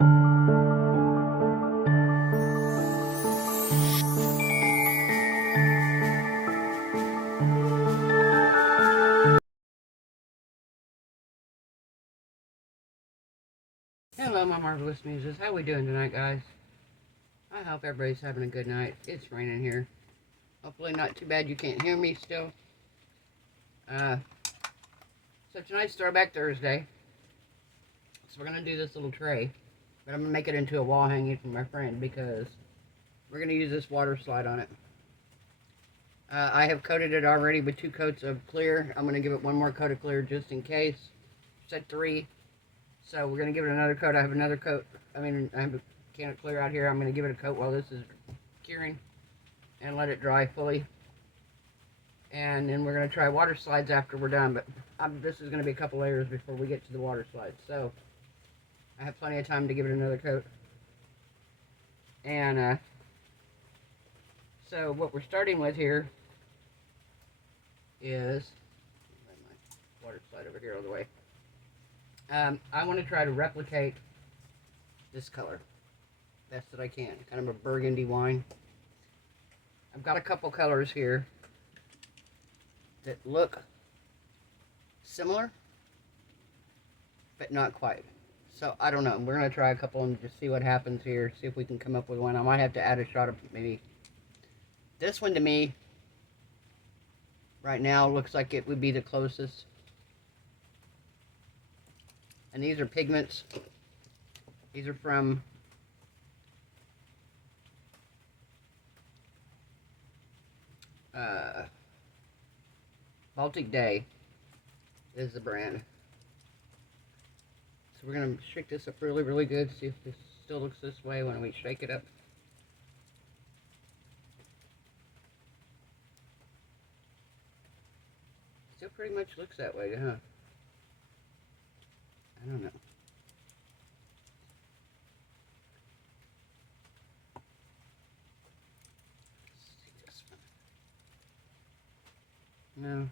Hello, my marvelous muses. How we doing tonight, guys? I hope everybody's having a good night. It's raining here. Hopefully not too bad you can't hear me still. So tonight's Throwback Thursday. So we're going to do this little tray. But I'm going to make it into a wall hanging for my friend because we're going to use this water slide on it. I have coated it already with 2 coats of clear. I'm going to give it one more coat of clear just in case. Said 3. So we're going to give it another coat. I have another coat. I have a can of clear out here. I'm going to give it a coat while this is curing and let it dry fully. And then we're going to try water slides after we're done. But this is going to be a couple layers before we get to the water slides. So I have plenty of time to give it another coat. And so what we're starting with here is, my water slide over here all the way. I want to try to replicate this color best that I can, kind of a burgundy wine. I've got a couple colors here that look similar, but not quite. So I don't know. We're going to try a couple and just see what happens here, see if we can come up with one. I might have to add a shot of maybe this one. To me right now looks like it would be the closest. And these are pigments. These are from Baltic Day is the brand. So we're going to shake this up really, really good. See if this still looks this way when we shake it up. Still pretty much looks that way, huh? I don't know. Let's see this one. No.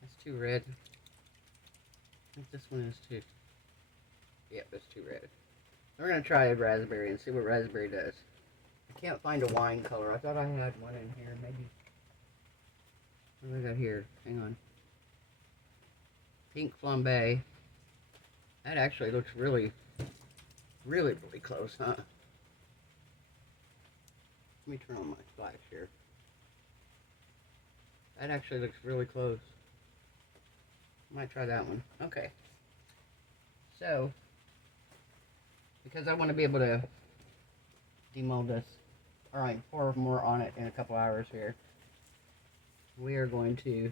That's too red. I think this one is too. Yep, that's too red. We're going to try a raspberry and see what raspberry does. I can't find a wine color. I thought I had one in here, maybe. What do I got here? Hang on. Pink flambe. That actually looks really, really, really close, huh? Let me turn on my flash here. That actually looks really close. Might try that one. Okay. So, because I want to be able to demold this, or I pour more on it in a couple hours here, we are going to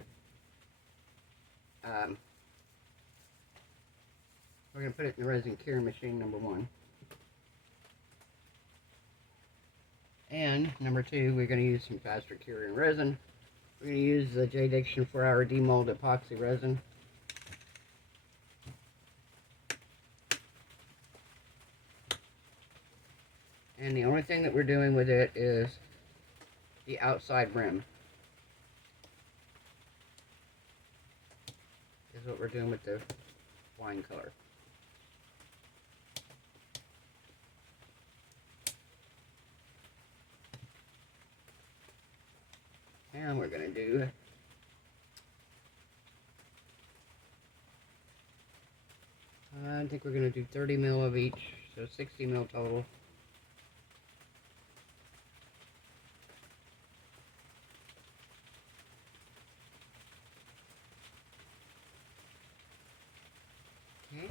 we're going to put it in the resin curing machine, number 1. And number 2, we're going to use some faster curing resin. We're going to use the J Diction 4-hour demold epoxy resin. And the only thing that we're doing with it is the outside rim. This is what we're doing with the wine color. And we're going to do I think we're going to do 30 mil of each, so 60 mil total. Okay.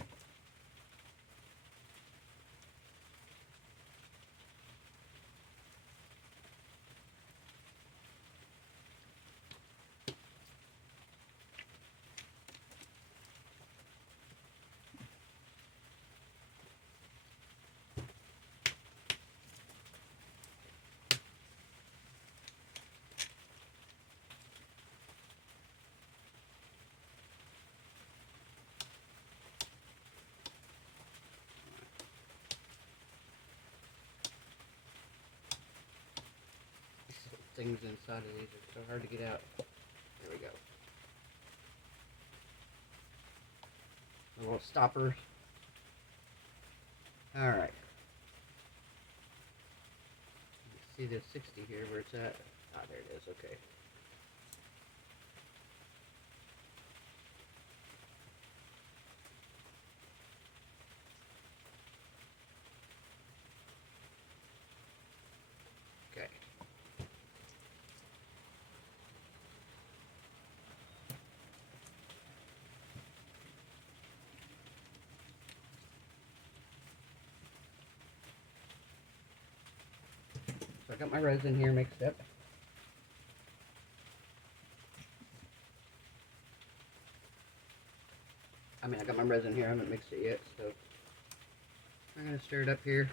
Things inside of these are so hard to get out. There we go. The little stoppers. Alright. Let's see the 60 here, where it's at. Ah, there it is, okay. Okay. So I got my resin here mixed up. I got my resin here, I haven't mixed it yet, so I'm going to stir it up here.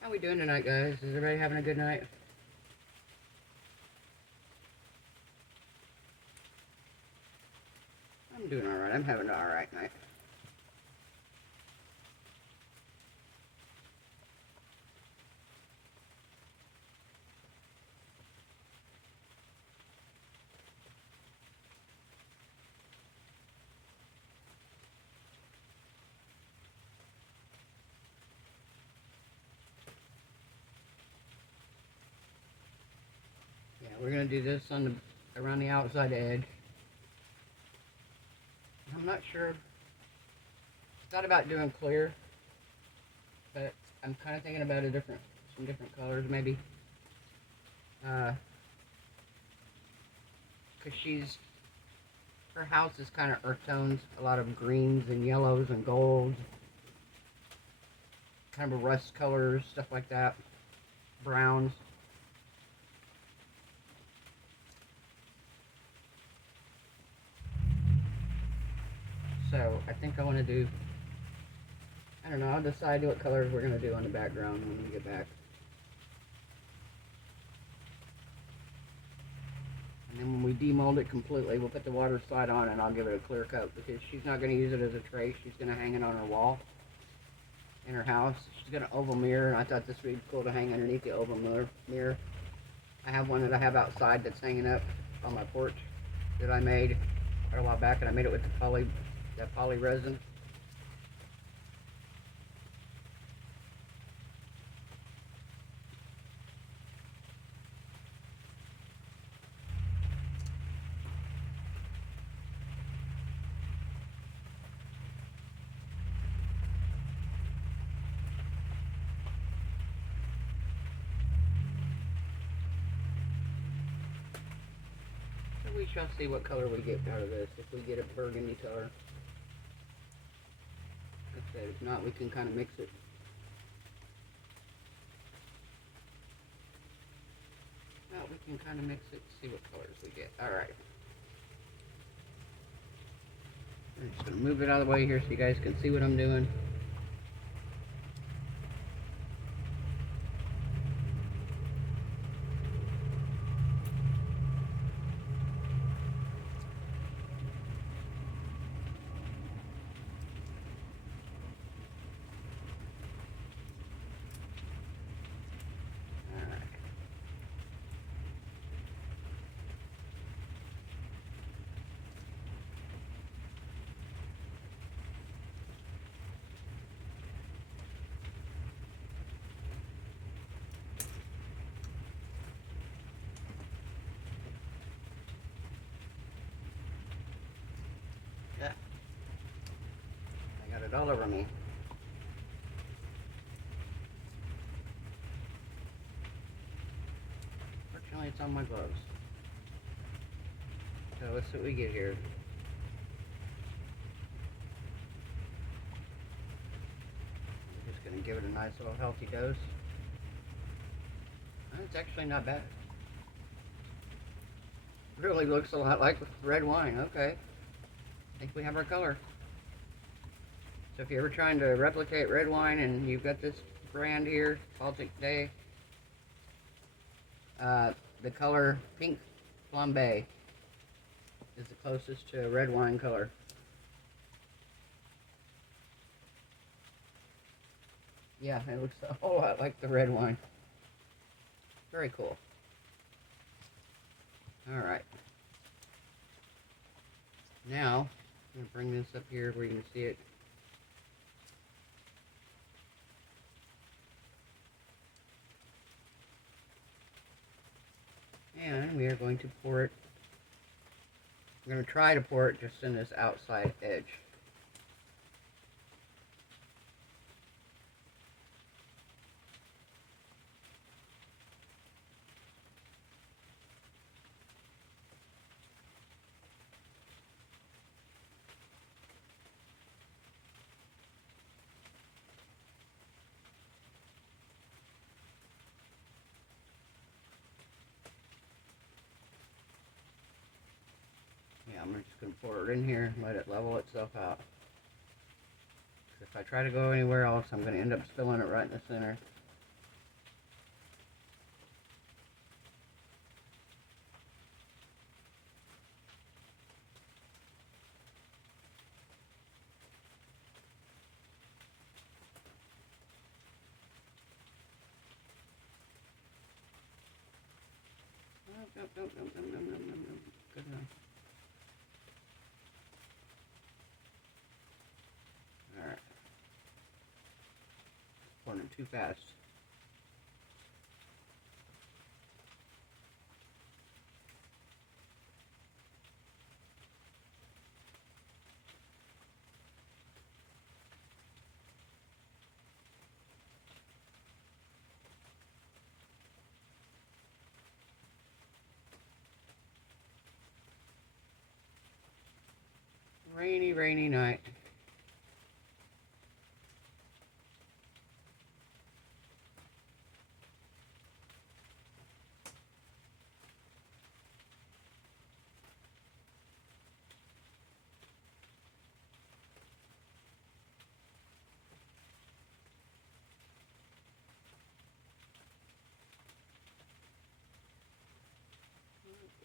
How we doing tonight, guys? Is everybody having a good night? I'm doing alright. I'm having an alright night. Yeah, we're going to do this on the around the outside edge. I'm not sure. Thought about doing clear, but I'm kind of thinking about some different colors maybe. Because her house is kind of earth tones, a lot of greens and yellows and golds, kind of rust colors, stuff like that, browns. So I think I want to do, I don't know, I'll decide what colors we're going to do on the background when we get back. And then when we demold it completely, we'll put the water slide on and I'll give it a clear coat, because she's not going to use it as a tray. She's going to hang it on her wall in her house. She's got an oval mirror, and I thought this would be cool to hang underneath the oval mirror. I have one that I have outside that's hanging up on my porch that I made quite a while back, and I made it with that poly resin. So we shall see what color we get out of this, if we get a burgundy color. If not, we can kind of mix it. Well, we can kind of mix it, see what colors we get. Alright. I'm just going to move it out of the way here so you guys can see what I'm doing. Yeah. I got it all over me. Fortunately, it's on my gloves. So let's see what we get here. I'm just going to give it a nice little healthy dose. It's actually not bad. Really looks a lot like red wine. Okay. I think we have our color. So if you're ever trying to replicate red wine and you've got this brand here, Baltic Day, the color pink flambe is the closest to red wine color. Yeah, it looks a whole lot like the red wine. Very cool. Alright. Now, I'm going to bring this up here where you can see it. And we are going to pour it. I'm going to try to pour it just in this outside edge. Yeah, I'm just going to pour it in here and let it level itself out. If I try to go anywhere else, I'm going to end up spilling it right in the center. Good enough. Alright. Pouring it too fast. Rainy night.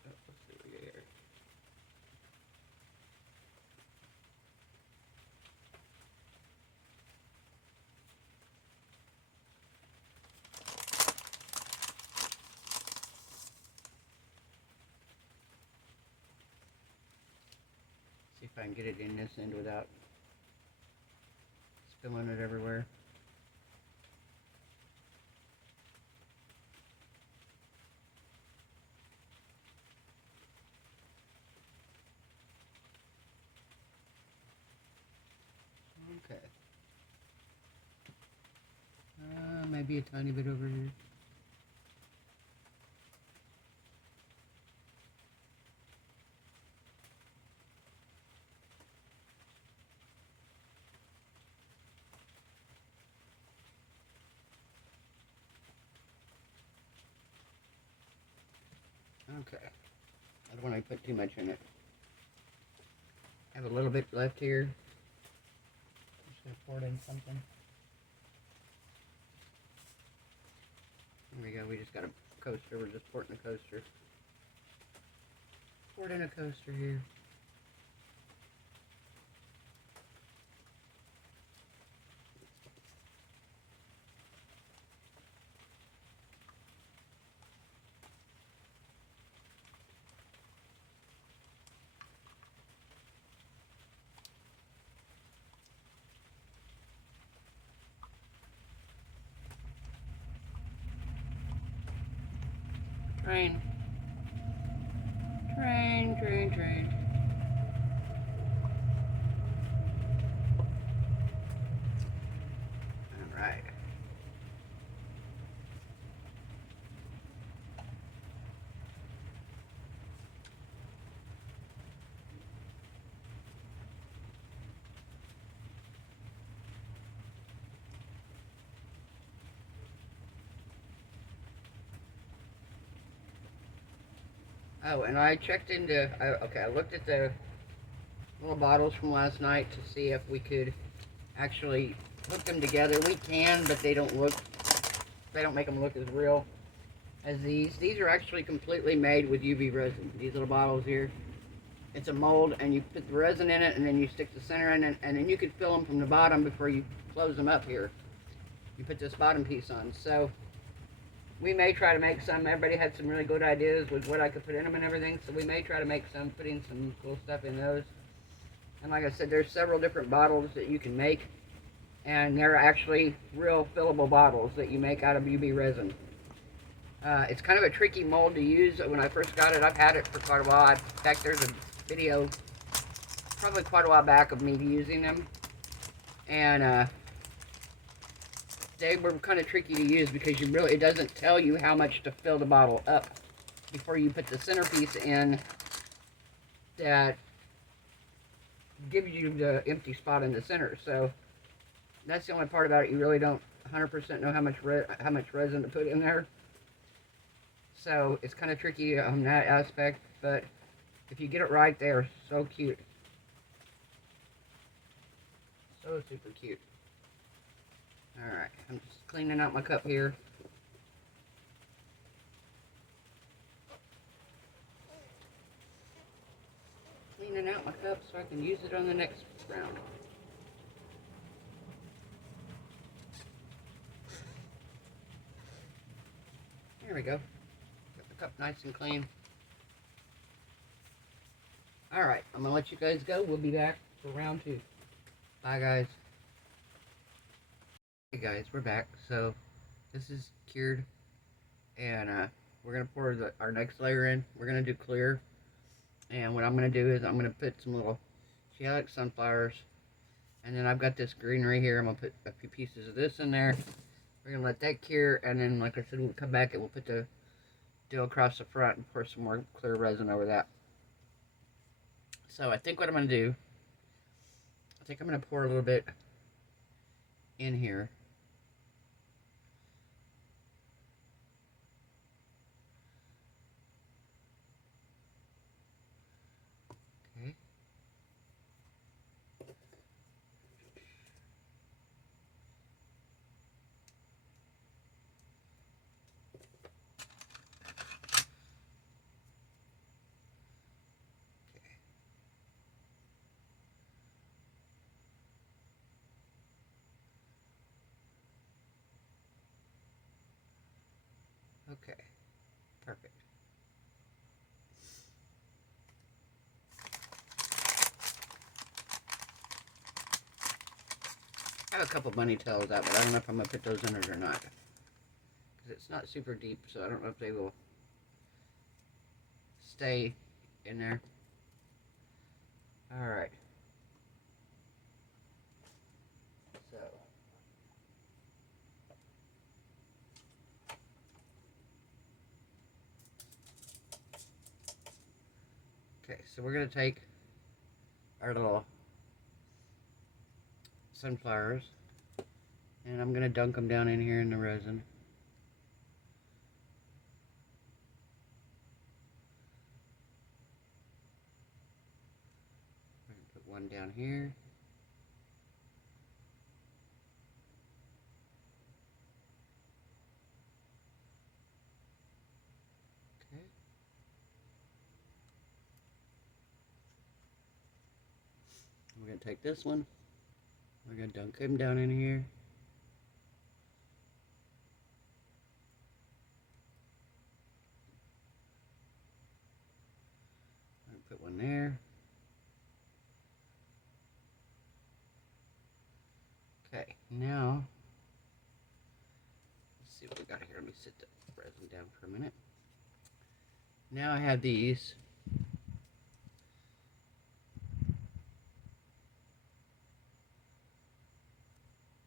Let's see what we get here. See if I can get it in this end without spilling it everywhere. Okay. Maybe a tiny bit over here. Okay. I don't want to put too much in it. I have a little bit left here. Just gonna pour it in something. There we go. We just got a coaster. We're just pouring a coaster. Pour it in a coaster here. Train. Train, train, train. All right. Oh, and I checked into, okay, I looked at the little bottles from last night to see if we could actually hook them together. We can, but they don't make them look as real as these. These are actually completely made with UV resin. These little bottles here. It's a mold, and you put the resin in it, and then you stick the center in it, and then you could fill them from the bottom before you close them up here. You put this bottom piece on. So we may try to make some. Everybody had some really good ideas with what I could put in them and everything, so we may try to make some, put in some cool stuff in those. And like I said, there's several different bottles that you can make, and they're actually real fillable bottles that you make out of UV resin. It's kind of a tricky mold to use. When I first got it, I've had it for quite a while. In fact, there's a video probably quite a while back of me using them, and they were kind of tricky to use because it doesn't tell you how much to fill the bottle up before you put the centerpiece in that gives you the empty spot in the center. So that's the only part about it. You really don't 100% know how much resin to put in there. So it's kind of tricky on that aspect, but if you get it right, they are so cute. So super cute. Alright, I'm just cleaning out my cup here. Cleaning out my cup so I can use it on the next round. There we go. Got the cup nice and clean. Alright, I'm going to let you guys go. We'll be back for round 2. Bye, guys. Hey, guys, we're back. So, this is cured. And we're going to pour our next layer in. We're going to do clear. And what I'm going to do is I'm going to put some little geotic sunflowers. And then I've got this greenery here. I'm going to put a few pieces of this in there. We're going to let that cure. And then, like I said, we'll come back and we'll put the deal across the front and pour some more clear resin over that. So I think what I'm going to do, I think I'm going to pour a little bit in here. Okay. Okay, perfect. I have a couple bunny tails out, but I don't know if I'm going to put those in it or not. Because it's not super deep, so I don't know if they will stay in there. Alright. So. Okay, so we're going to take our little sunflowers, and I'm going to dunk them down in here in the resin. We're going to put one down here. Okay. We're going to take this one. We're going to dunk him down in here. I'm going to put one there. Okay, now, let's see what we got here. Let me sit the resin down for a minute. Now I have these.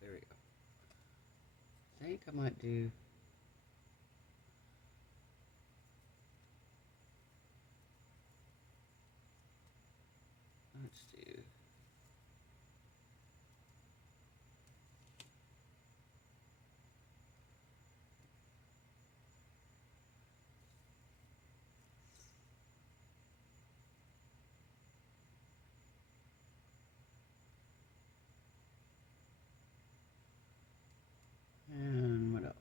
There we go. I think I might do. Let's do. And what else?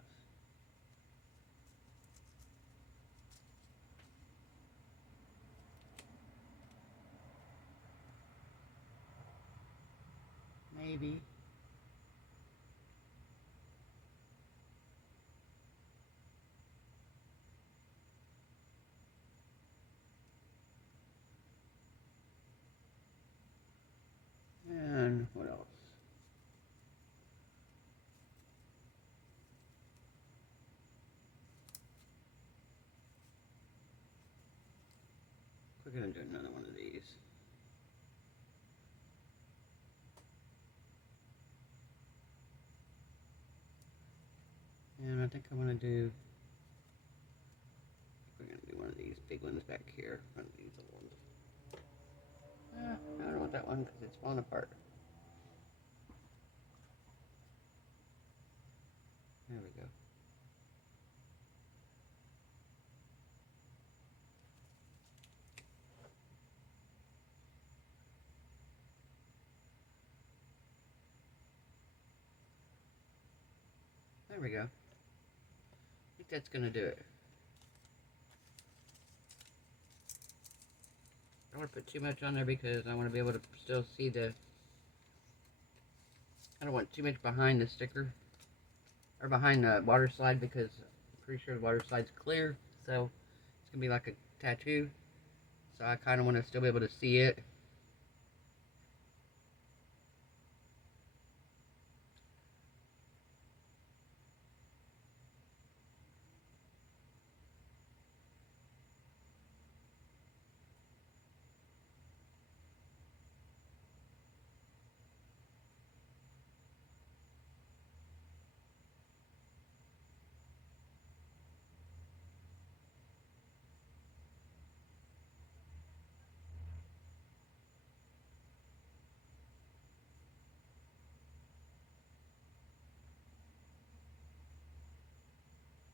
Maybe. We're going to do another one of these. And I think I want to do, we're going to do one of these big ones back here. One of these little ones. I don't want that one because it's falling apart. There we go. There we go. I think that's going to do it. I don't want to put too much on there because I want to be able to still see the, I don't want too much behind the sticker, or behind the water slide, because I'm pretty sure the water slide's clear, so it's going to be like a tattoo, so I kind of want to still be able to see it.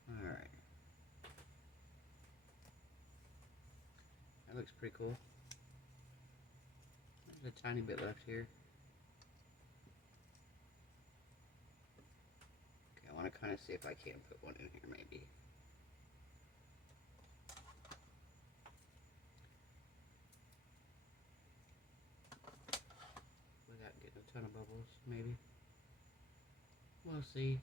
Alright. That looks pretty cool. There's a tiny bit left here. Okay, I want to kind of see if I can put one in here maybe. Without getting a ton of bubbles, maybe. We'll see.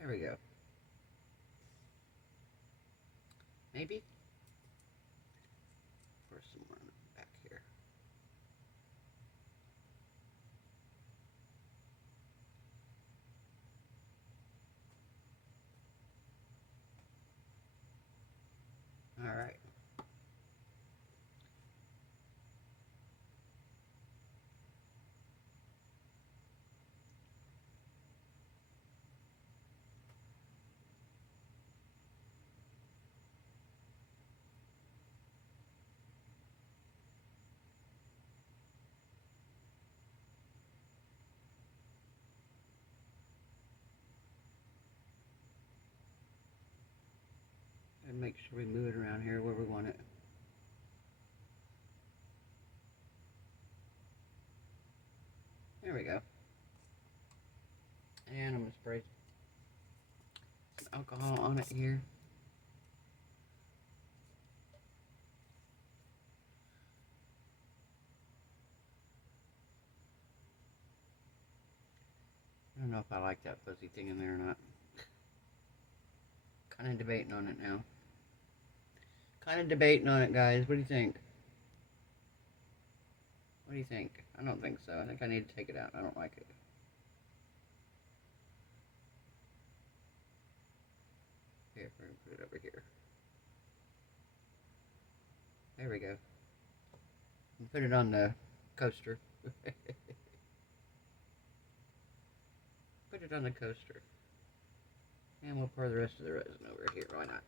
There we go. Maybe? Or somewhere back here. Alright. And make sure we move it around here where we want it. There we go. And I'm going to spray some alcohol on it here. I don't know if I like that fuzzy thing in there or not. Kind of debating on it now. Kind of debating on it, guys. What do you think? What do you think? I don't think so. I think I need to take it out. I don't like it. Here, we're going to put it over here. There we go. and put it on the coaster. Put it on the coaster. And we'll pour the rest of the resin over here. Why not?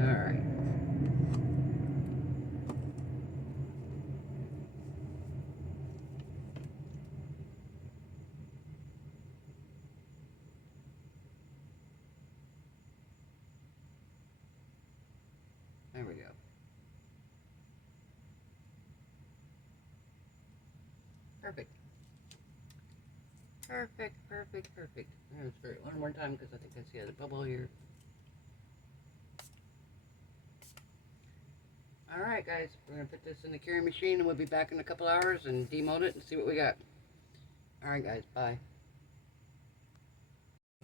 Alright. There we go. Perfect. Perfect, perfect, perfect. Let's spray it one more time because I think I see a bubble here. Alright guys, we're going to put this in the curing machine and we'll be back in a couple hours and demold it and see what we got. Alright guys, bye.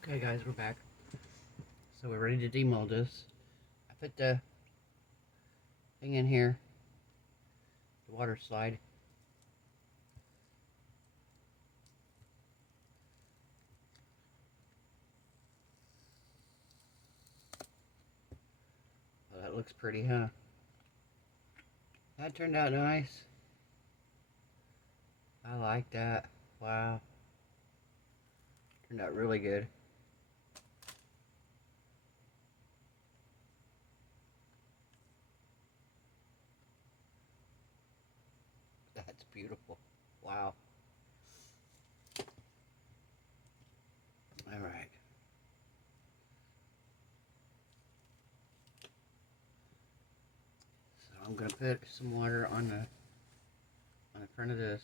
Okay guys, we're back. So we're ready to demold this. I put the thing in here, the water slide. Well, that looks pretty, huh? That turned out nice. I like that. Wow. Turned out really good. That's beautiful. Wow. All right. So I'm gonna put some water on the front of this.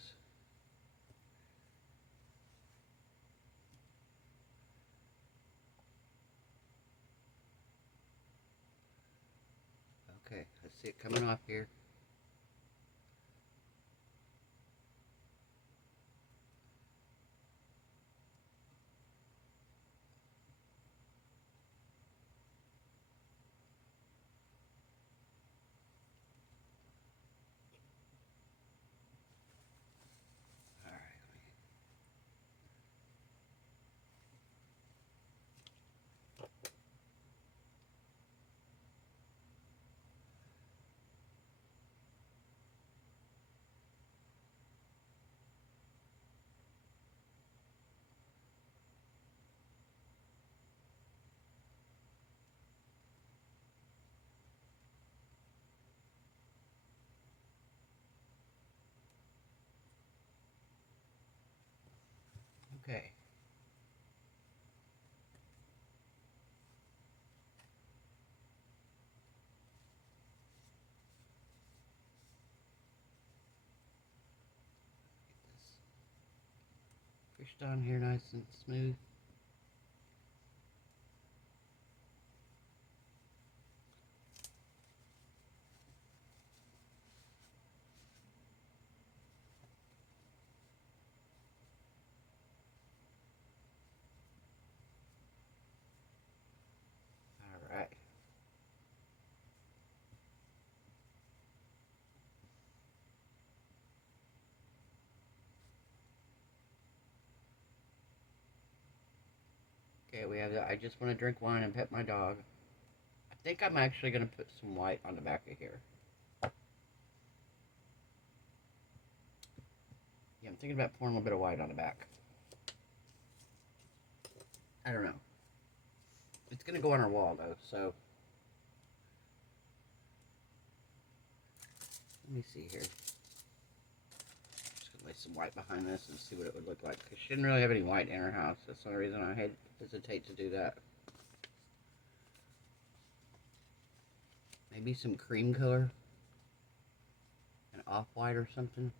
Okay, I see it coming off here. Okay. Get this pushed on here nice and smooth. All right. Okay, we have that. I just want to drink wine and pet my dog. I think I'm actually going to put some white on the back of here. Yeah, I'm thinking about pouring a little bit of white on the back. I don't know. It's going to go on our wall, though, so... Let me see here. Just going to lay some white behind this and see what it would look like. Because she didn't really have any white in her house. That's the only reason I hesitate to do that. Maybe some cream color. An off-white or something.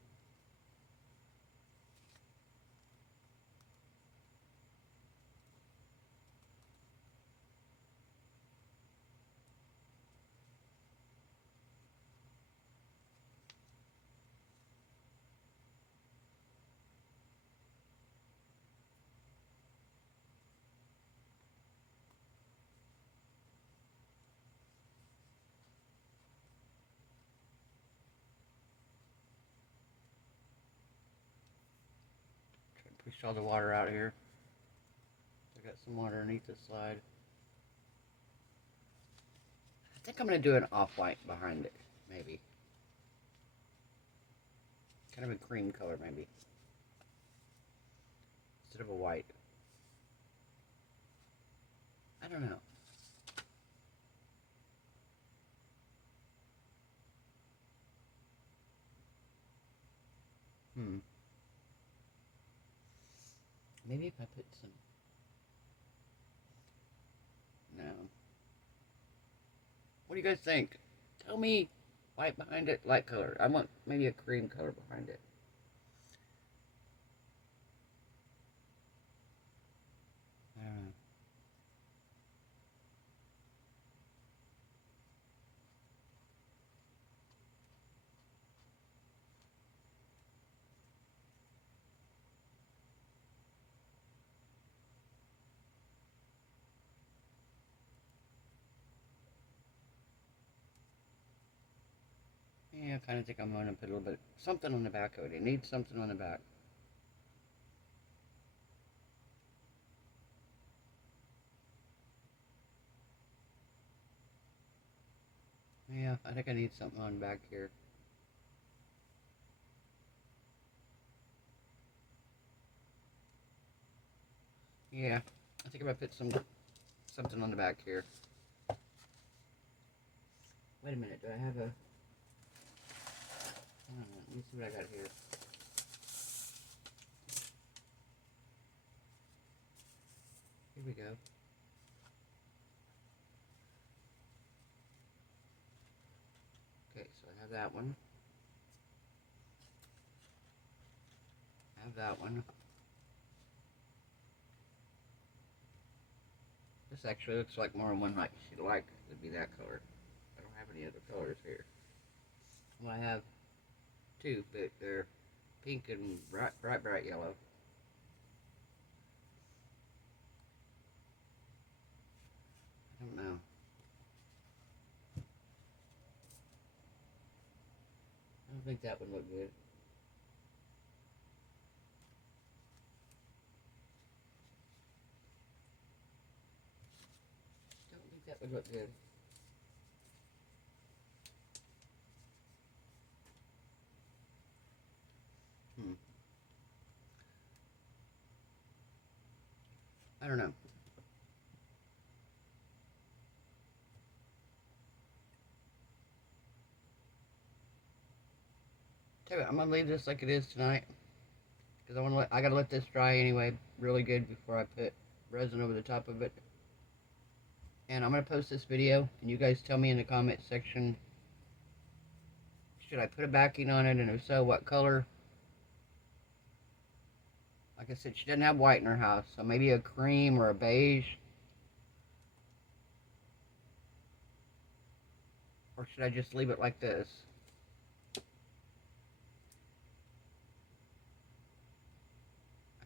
Push all the water out here. I got some water underneath the slide. I think I'm going to do an off-white behind it, maybe. Kind of a cream color, maybe. Instead of a white. I don't know. Maybe if I put some... No. What do you guys think? Tell me. White behind it, light color. I want maybe a cream color behind it. I don't know. Yeah, I kind of think I'm going to put a little bit, something on the back of it. It needs something on the back. Yeah, I think I need something on back here. Yeah, I think I'm going to put something on the back here. Wait a minute, do I have a... I don't know, let me see what I got here. Here we go. Okay, so I have that one. I have that one. This actually looks like more one like she'd like to be that color. I don't have any other colors here. Well, I have two, but they're pink and bright yellow. I don't know. I don't think that would look good. Don't think that would look good. I don't know. Tell you what, I'm gonna leave this like it is tonight, because I gotta let this dry anyway, really good, before I put resin over the top of it. And I'm gonna post this video, and you guys tell me in the comment section, should I put a backing on it, and if so, what color? Like I said, she doesn't have white in her house, so maybe a cream or a beige. Or should I just leave it like this? I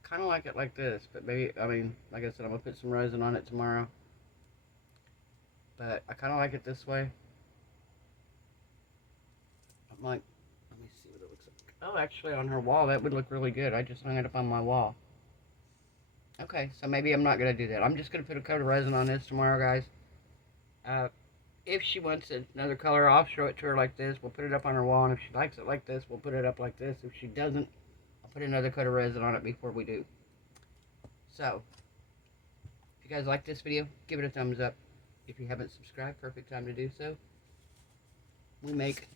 kind of like it like this, but maybe, I mean, like I said, I'm going to put some resin on it tomorrow. But I kind of like it this way. I'm like, let me see what it looks like. Oh, actually, on her wall, that would look really good. I just hung it up on my wall. Okay, so maybe I'm not going to do that. I'm just going to put a coat of resin on this tomorrow, guys. If she wants another color, I'll show it to her like this. We'll put it up on her wall, and if she likes it like this, we'll put it up like this. If she doesn't, I'll put another coat of resin on it before we do. So, if you guys like this video, give it a thumbs up. If you haven't subscribed, perfect time to do so. We make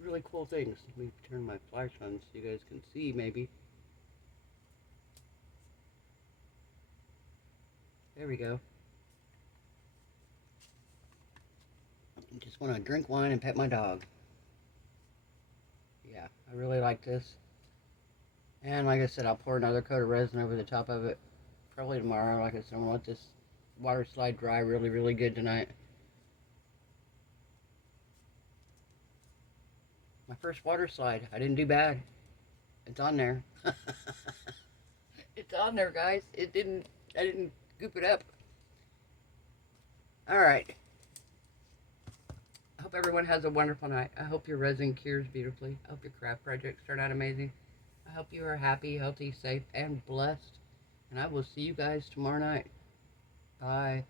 really cool things. Let me turn my flash on so you guys can see, maybe. There we go. I just want to drink wine and pet my dog. Yeah, I really like this. And like I said, I'll pour another coat of resin over the top of it probably tomorrow. Like I said, I want this water slide dry really, really good tonight. My first water slide. I didn't do bad. It's on there. It's on there, guys. I didn't goop it up. Alright. I hope everyone has a wonderful night. I hope your resin cures beautifully. I hope your craft projects turn out amazing. I I hope you are happy, healthy, safe, and blessed. And I will see you guys tomorrow night. Bye.